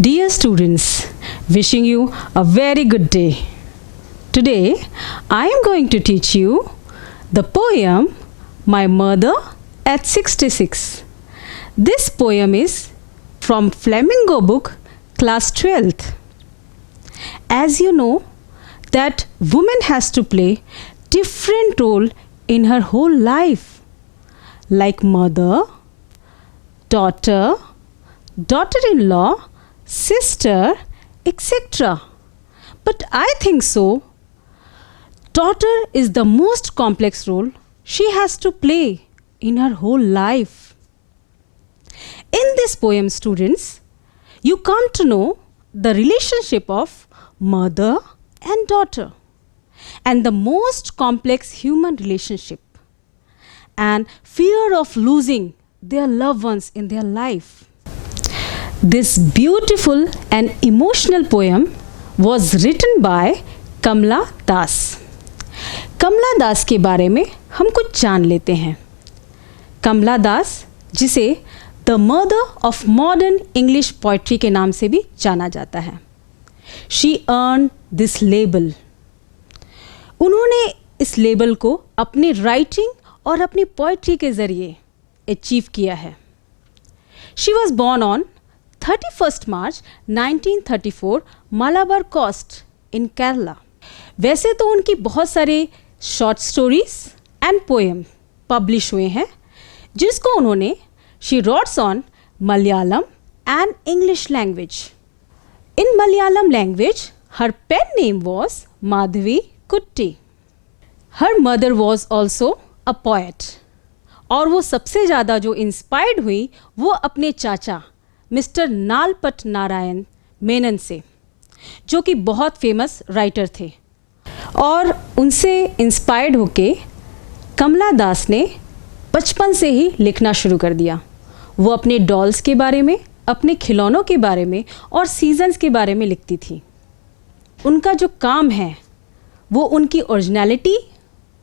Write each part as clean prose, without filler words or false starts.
Dear students, wishing you a very good day. Today, I am going to teach you the poem My Mother at 66. This poem is from Flamingo book, class 12th. As you know, that woman has to play different role in her whole life, like mother, daughter, daughter-in-law, sister, etc. But I think so. Daughter is the most complex role she has to play in her whole life. In this poem, students, you come to know the relationship of mother and daughter, and the most complex human relationship, and fear of losing their loved ones in their life. This beautiful and emotional poem was written by कमला दास. कमला दास के बारे में हम कुछ जान लेते हैं. कमला दास, जिसे the mother of modern English poetry के नाम से भी जाना जाता है. She earn this label. उन्होंने इस लेबल को अपनी राइटिंग और अपनी पोइट्री के ज़रिए अचीव किया है. She was born on 31 March 1934 Malabar coast in Kerala. वैसे तो उनकी बहुत सारे short stories and poem publish हुए हैं, जिसको उन्होंने she wrote on Malayalam and English language. In Malayalam language her pen name was Madhavi Kutty. Her mother was also a poet, और वो सबसे ज़्यादा जो इंस्पायर्ड हुई वो अपने चाचा मिस्टर नालपट नारायण मेनन से, जो कि बहुत फेमस राइटर थे. और उनसे इंस्पायर्ड होके कमला दास ने बचपन से ही लिखना शुरू कर दिया. वो अपने डॉल्स के बारे में, अपने खिलौनों के बारे में और सीजन्स के बारे में लिखती थी. उनका जो काम है वो उनकी ओरिजिनलिटी,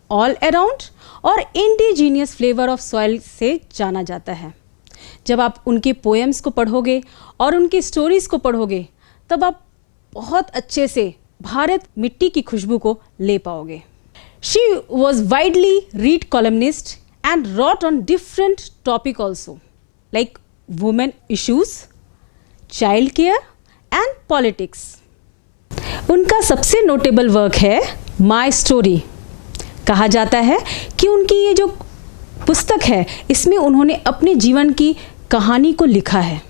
ऑल अराउंड और इंडिजीनियस फ्लेवर ऑफ सॉइल से जाना जाता है. जब आप उनके पोएम्स को पढ़ोगे और उनकी स्टोरीज़ को पढ़ोगे, तब आप बहुत अच्छे से भारत मिट्टी की खुशबू को ले पाओगे. She was widely read columnist and wrote on different topic also, like women issues, child care and politics. उनका सबसे नोटेबल वर्क है माई स्टोरी. कहा जाता है कि उनकी ये जो पुस्तक है, इसमें उन्होंने अपने जीवन की कहानी को लिखा है.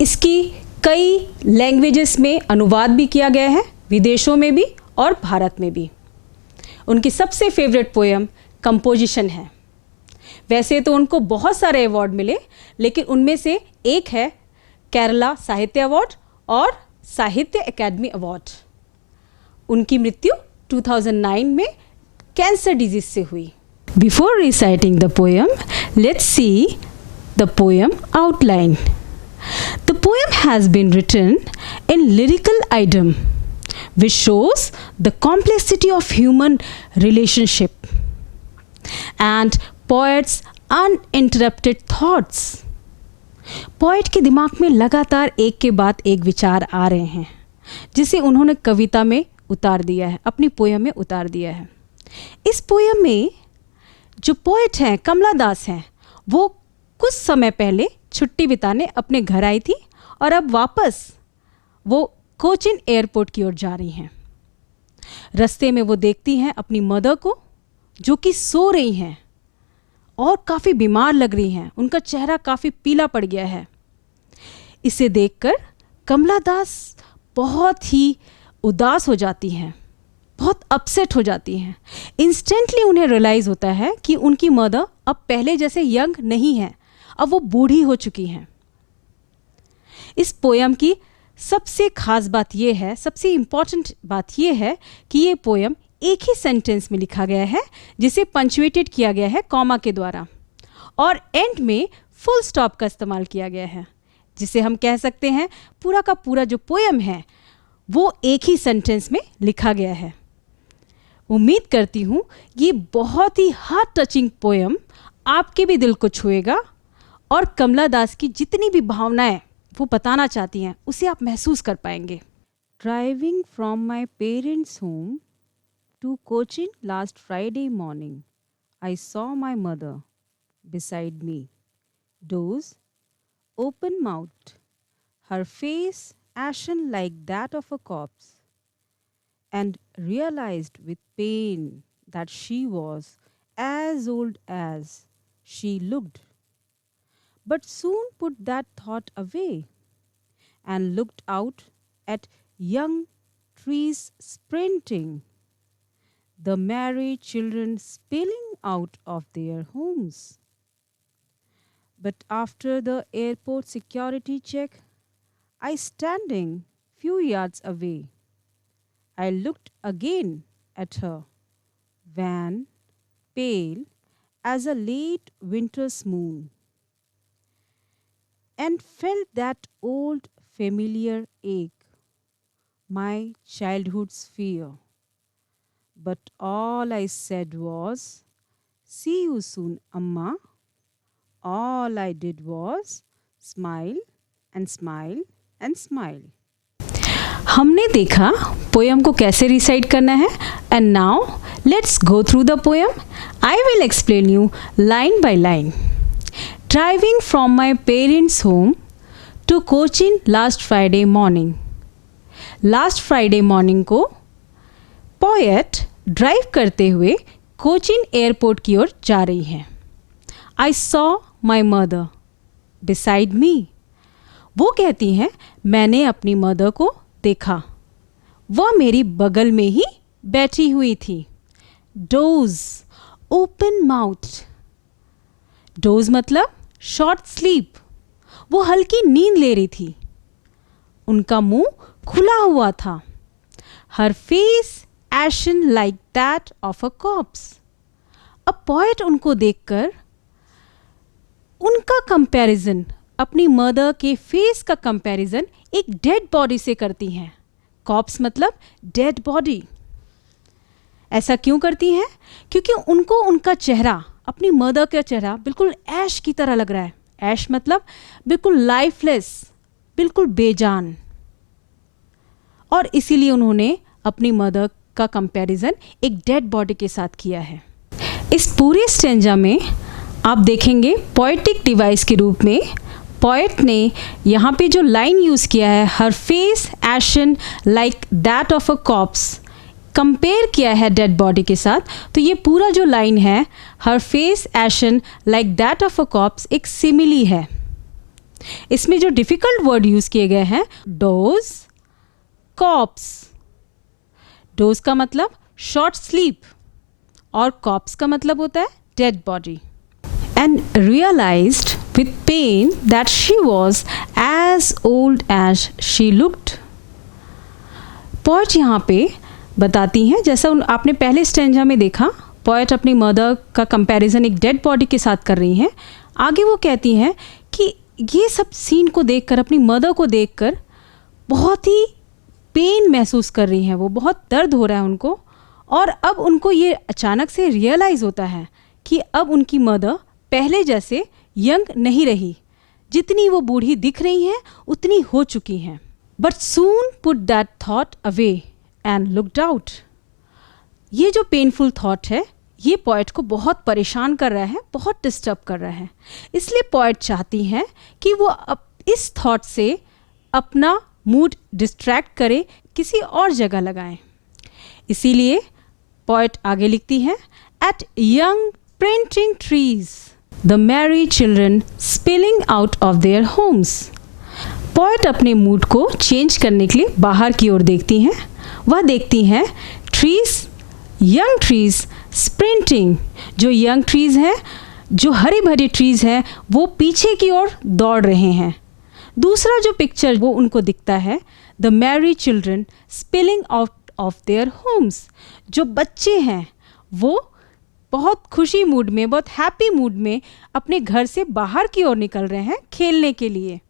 इसकी कई लैंग्वेजेस में अनुवाद भी किया गया है, विदेशों में भी और भारत में भी. उनकी सबसे फेवरेट पोएम कंपोजिशन है. वैसे तो उनको बहुत सारे अवार्ड मिले, लेकिन उनमें से एक है केरला साहित्य अवार्ड और साहित्य अकेडमी अवार्ड. उनकी मृत्यु 2009 में कैंसर डिजीज से हुई. Before reciting the poem, let's see the poem outline. The poem has been written in lyrical idiom, which shows the complexity of human relationship and poet's uninterrupted thoughts. Poet के दिमाग में लगातार एक के बाद एक विचार आ रहे हैं, जिसे उन्होंने कविता में उतार दिया है, अपनी पोएम में उतार दिया है. इस पोएम में जो पोएट हैं कमला दास हैं, वो कुछ समय पहले छुट्टी बिताने अपने घर आई थी और अब वापस वो कोचिन एयरपोर्ट की ओर जा रही हैं. रास्ते में वो देखती हैं अपनी मदर को, जो कि सो रही हैं और काफ़ी बीमार लग रही हैं. उनका चेहरा काफ़ी पीला पड़ गया है. इसे देखकर कमला दास बहुत ही उदास हो जाती हैं, बहुत अपसेट हो जाती हैं. इंस्टेंटली उन्हें रियलाइज़ होता है कि उनकी मदर अब पहले जैसे यंग नहीं है, अब वो बूढ़ी हो चुकी हैं. इस पोएम की सबसे ख़ास बात यह है, सबसे इम्पॉर्टेंट बात यह है कि ये पोएम एक ही सेंटेंस में लिखा गया है, जिसे पंचुएटेड किया गया है कॉमा के द्वारा, और एंड में फुल स्टॉप का इस्तेमाल किया गया है, जिसे हम कह सकते हैं पूरा का पूरा जो पोएम है वो एक ही सेंटेंस में लिखा गया है. उम्मीद करती हूँ ये बहुत ही हार्ट टचिंग पोएम आपके भी दिल को छुएगा और कमला दास की जितनी भी भावनाएं वो बताना चाहती हैं उसे आप महसूस कर पाएंगे। Driving from my parents home to Cochin last Friday morning I saw my mother beside me, doors open mouthed, her face ashen like that of a corpse, and realized with pain that she was as old as she looked, but soon put that thought away and looked out at young trees sprinting, the merry children spilling out of their homes. But after the airport security check, I standing few yards away, I looked again at her, wan, pale as a late winter's moon, and felt that old familiar ache, my childhood's fear. But all I said was, "See you soon, Amma." All I did was smile and smile and smile. हमने देखा poem को कैसे recite करना है and now let's go through the poem. I will explain you line by line. Driving from my parents home to Cochin last Friday morning. Last Friday morning को poet drive करते हुए Cochin airport की ओर जा रही हैं. I saw my mother beside me. वो कहती हैं मैंने अपनी मदर को देखा, वह मेरी बगल में ही बैठी हुई थी. Dose open mouth. डोज मतलब शॉर्ट स्लीप. वो हल्की नींद ले रही थी. उनका मुंह खुला हुआ था. Her face ashen like that of a corpse. अब पोएट उनको देखकर उनका कंपैरिजन, अपनी मदर के फेस का कंपैरिजन एक डेड बॉडी से करती हैं. कॉप्स मतलब डेड बॉडी. ऐसा क्यों करती हैं? क्योंकि उनको उनका चेहरा, अपनी मदर का चेहरा बिल्कुल ऐश की तरह लग रहा है. ऐश मतलब बिल्कुल लाइफलेस, बिल्कुल बेजान. और इसीलिए उन्होंने अपनी मदर का कंपैरिजन एक डेड बॉडी के साथ किया है. इस पूरे स्टेंजा में आप देखेंगे पोएटिक डिवाइस के रूप में पोएट ने यहाँ पे जो लाइन यूज़ किया है, her face ashen like that of a corpse, compare किया है डेड बॉडी के साथ. तो ये पूरा जो लाइन है, her face ashen like that of a corpse, एक सिमिली है. इसमें जो डिफ़िकल्ट वर्ड यूज़ किए गए हैं, डोज, कॉप्स. डोज का मतलब शॉर्ट स्लीप और कॉप्स का मतलब होता है dead body. And realized with pain that she was as old as she looked. Poet यहाँ पे बताती हैं, जैसा आपने पहले स्टेंजा में देखा, पोएट अपनी मदर का कंपैरिजन एक डेड बॉडी के साथ कर रही हैं. आगे वो कहती हैं कि ये सब सीन को देखकर, अपनी मदर को देखकर बहुत ही पेन महसूस कर रही हैं. वो बहुत दर्द हो रहा है उनको. और अब उनको ये अचानक से रियलाइज़ होता है कि अब उनकी मदर पहले जैसे यंग नहीं रही. जितनी वो बूढ़ी दिख रही हैं उतनी हो चुकी हैं. But soon put that thought away and looked out. ये जो पेनफुल थॉट है, ये पोएट को बहुत परेशान कर रहा है, बहुत डिस्टर्ब कर रहा है. इसलिए पोएट चाहती हैं कि वो अब इस थॉट से अपना मूड डिस्ट्रैक्ट करे, किसी और जगह लगाएं. इसीलिए पोएट आगे लिखती हैं, eight young printing trees the merry children spilling out of their homes. Poet अपने मूड को चेंज करने के लिए बाहर की ओर देखती हैं. वह देखती हैं ट्रीज, यंग ट्रीज स्प्रिंटिंग. जो यंग ट्रीज हैं, जो हरी भरी ट्रीज हैं, वो पीछे की ओर दौड़ रहे हैं. दूसरा जो पिक्चर वो उनको दिखता है, the Mary children spilling out of their homes. जो बच्चे हैं वो बहुत खुशी मूड में, बहुत हैप्पी मूड में अपने घर से बाहर की ओर निकल रहे हैं खेलने के लिए.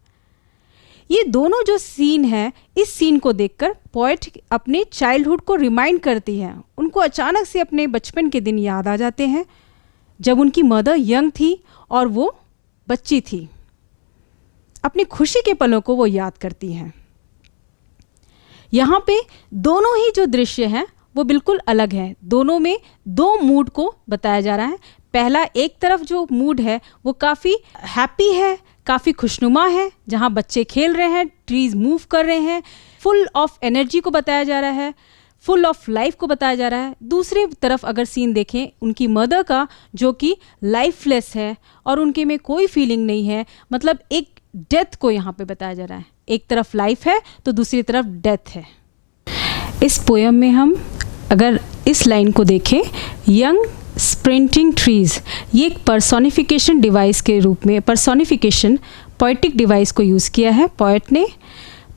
ये दोनों जो सीन है, इस सीन को देखकर पोएट अपने चाइल्डहुड को रिमाइंड करती है. उनको अचानक से अपने बचपन के दिन याद आ जाते हैं जब उनकी मदर यंग थी और वो बच्ची थी. अपनी खुशी के पलों को वो याद करती हैं। यहाँ पे दोनों ही जो दृश्य हैं वो बिल्कुल अलग हैं। दोनों में दो मूड को बताया जा रहा है। पहला, एक तरफ जो मूड है वो काफ़ी हैप्पी है, काफ़ी खुशनुमा है, जहाँ बच्चे खेल रहे हैं, ट्रीज मूव कर रहे हैं, फुल ऑफ एनर्जी को बताया जा रहा है, फुल ऑफ लाइफ को बताया जा रहा है। दूसरी तरफ अगर सीन देखें उनकी मदर का, जो कि लाइफलेस है और उनके में कोई फीलिंग नहीं है, मतलब एक डेथ को यहाँ पे बताया जा रहा है। एक तरफ लाइफ है तो दूसरी तरफ डेथ है। इस पोयम में हम अगर इस लाइन को देखें, यंग स्प्रिंटिंग ट्रीज, ये एक पर्सोनिफिकेशन डिवाइस के रूप में, पर्सोनिफिकेशन पोएटिक डिवाइस को यूज़ किया है पोएट ने।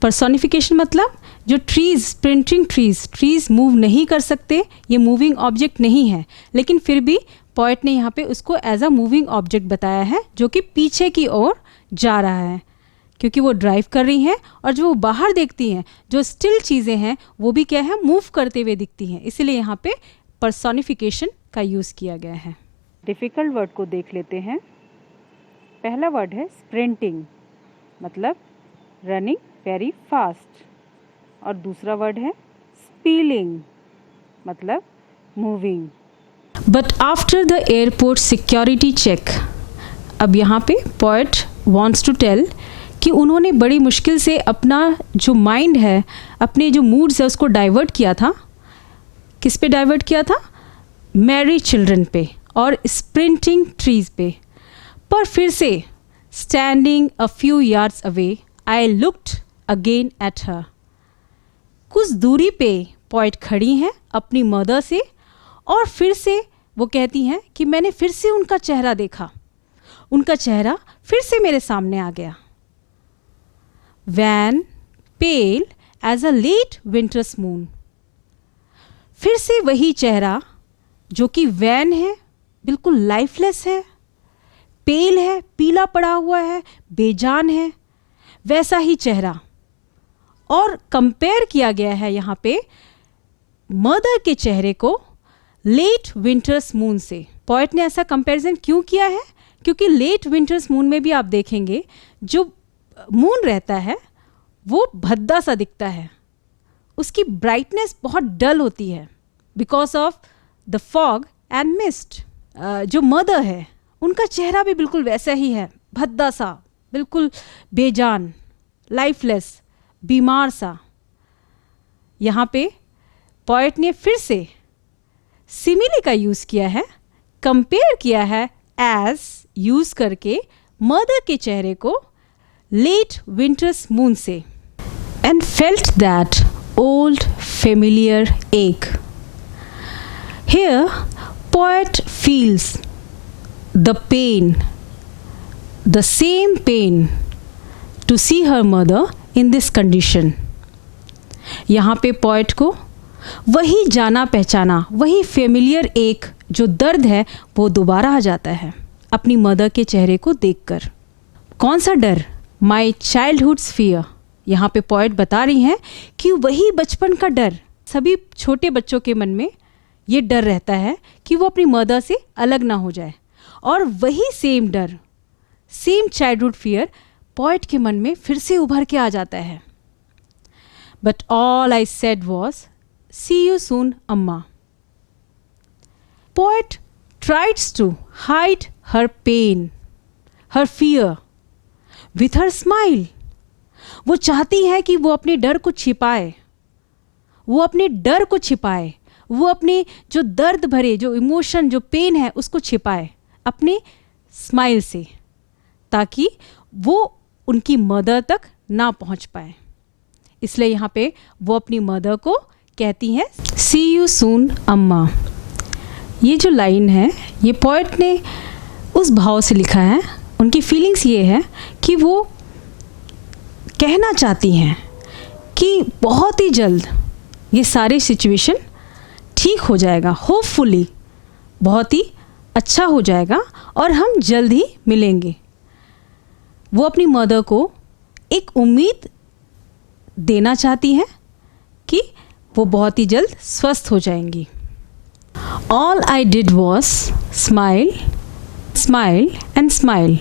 पर्सोनिफिकेशन मतलब जो ट्रीज, स्प्रिंटिंग ट्रीज मूव नहीं कर सकते, ये मूविंग ऑब्जेक्ट नहीं है, लेकिन फिर भी पोएट ने यहाँ पे उसको एज अ मूविंग ऑब्जेक्ट बताया है, जो कि पीछे की ओर जा रहा है, क्योंकि वो ड्राइव कर रही हैं और जो वो बाहर देखती हैं, जो स्टिल चीज़ें हैं, वो भी क्या है, मूव करते हुए दिखती हैं। इसीलिए यहाँ पे पर्सोनिफिकेशन का यूज़ किया गया है। डिफ़िकल्ट वर्ड को देख लेते हैं। पहला वर्ड है स्प्रिंटिंग, मतलब रनिंग वेरी फास्ट, और दूसरा वर्ड है स्पीलिंग, मतलब moving. But after the airport security check, अब यहाँ पे पोएट वांट्स टू टेल कि उन्होंने बड़ी मुश्किल से अपना जो माइंड है, अपने जो मूड्स है, उसको डाइवर्ट किया था। किस पे डाइवर्ट किया था? मैरी चिल्ड्रन पे और स्प्रिंटिंग ट्रीज पे। पर फिर से standing a few yards away I looked again at her, कुछ दूरी पे पोएट खड़ी हैं अपनी मदर से, और फिर से वो कहती हैं कि मैंने फिर से उनका चेहरा देखा, उनका चेहरा फिर से मेरे सामने आ गया। Wan pale as a late winter's moon, फिर से वही चेहरा जो कि वैन है, बिल्कुल लाइफलेस है, पेल है, पीला पड़ा हुआ है, बेजान है, वैसा ही चेहरा। और कंपेयर किया गया है यहाँ पे मदर के चेहरे को लेट विंटर्स मून से। पोएट ने ऐसा कंपैरिजन क्यों किया है? क्योंकि लेट विंटर्स मून में भी आप देखेंगे जो मून रहता है वो भद्दा सा दिखता है, उसकी ब्राइटनेस बहुत डल होती है because of the fog and mist. जो मदर है उनका चेहरा भी बिल्कुल वैसा ही है, भद्दा सा, बिल्कुल बेजान, लाइफलेस, बीमार सा। यहाँ पे पोएट ने फिर से सिमिली का यूज़ किया है, कंपेयर किया है एज यूज़ करके मदर के चेहरे को लेट विंटर्स मून से, and felt that old familiar ache. Here poet feels the pain, the same pain to see her mother in this condition. यहाँ पे पोएट को वही जाना पहचाना, वही फेमिलियर एक जो दर्द है वो दोबारा आ जाता है अपनी मदर के चेहरे को देखकर। कौन सा डर? माई चाइल्डहुड्स फियर। यहाँ पे पोएट बता रही हैं कि वही बचपन का डर, सभी छोटे बच्चों के मन में ये डर रहता है कि वो अपनी मदर से अलग ना हो जाए, और वही सेम डर, सेम चाइल्डहुड फियर पोएट के मन में फिर से उभर के आ जाता है। But all I said was see you soon Amma. Poet tries to hide her pain, her fear with her smile. वो चाहती है कि वो अपने डर को छिपाए, वो अपने डर को छिपाए, वो अपने जो दर्द भरे जो इमोशन, जो पेन है उसको छिपाए अपने स्माइल से, ताकि वो उनकी मदर तक ना पहुंच पाए। इसलिए यहाँ पे वो अपनी मदर को कहती हैं सी यू सून अम्मा। ये जो लाइन है ये पोएट ने उस भाव से लिखा है, उनकी फीलिंग्स ये है कि वो कहना चाहती हैं कि बहुत ही जल्द ये सारी सिचुएशन ठीक हो जाएगा, होपफुली बहुत ही अच्छा हो जाएगा और हम जल्द ही मिलेंगे। वो अपनी मदर को एक उम्मीद देना चाहती हैं कि वो बहुत ही जल्द स्वस्थ हो जाएंगी। All I did was smile, smile and smile.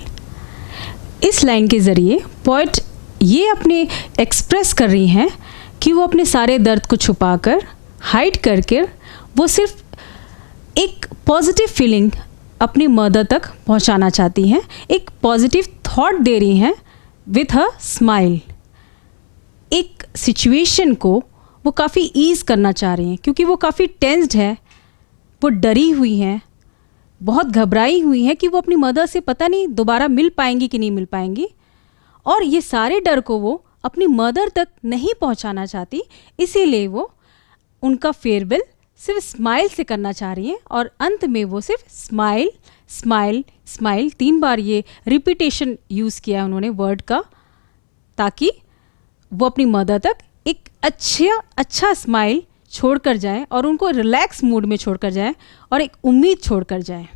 इस लाइन के ज़रिए पोएट ये अपने एक्सप्रेस कर रही हैं कि वो अपने सारे दर्द को छुपाकर, हाइड करके, वो सिर्फ एक पॉजिटिव फीलिंग अपनी मदर तक पहुंचाना चाहती हैं, एक पॉजिटिव थॉट दे रही हैं विथ अ स्माइल। एक सिचुएशन को वो काफ़ी ईज़ करना चाह रही हैं क्योंकि वो काफ़ी टेंस्ड है, वो डरी हुई हैं, बहुत घबराई हुई हैं कि वो अपनी मदर से पता नहीं दोबारा मिल पाएंगी कि नहीं मिल पाएंगी, और ये सारे डर को वो अपनी मदर तक नहीं पहुंचाना चाहती, इसीलिए वो उनका फेयरवेल सिर्फ स्माइल से करना चाह रही हैं। और अंत में वो सिर्फ स्माइल स्माइल स्माइल 3 बार ये रिपीटेशन यूज़ किया उन्होंने वर्ड का, ताकि वो अपनी मदर तक एक अच्छा स्माइल छोड़ कर जाए और उनको रिलैक्स मूड में छोड़ कर जाए और एक उम्मीद छोड़ कर जाए।